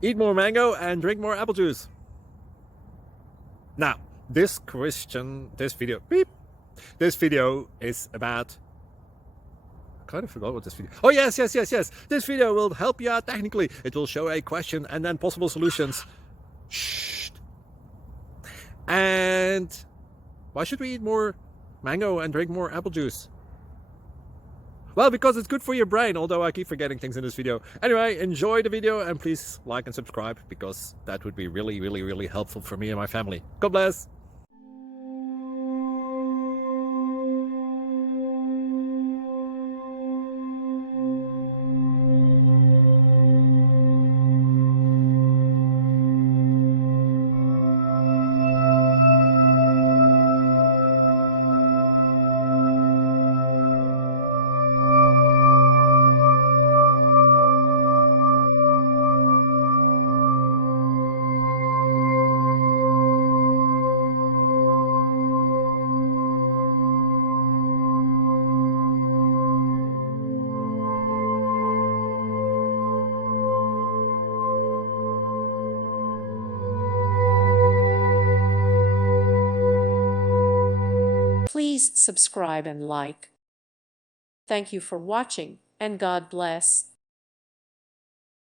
Eat more mango and drink more apple juice. Now, this video is about, I kind of forgot what this video. Oh, yes. This video will help you out technically. It will show a question and then possible solutions. Shh. And why should we eat more mango and drink more apple juice? Well, because it's good for your brain, although I keep forgetting things in this video. Anyway, enjoy the video and please like and subscribe, because that would be really helpful for me and my family. God bless! Please subscribe and like. Thank you for watching, and God bless.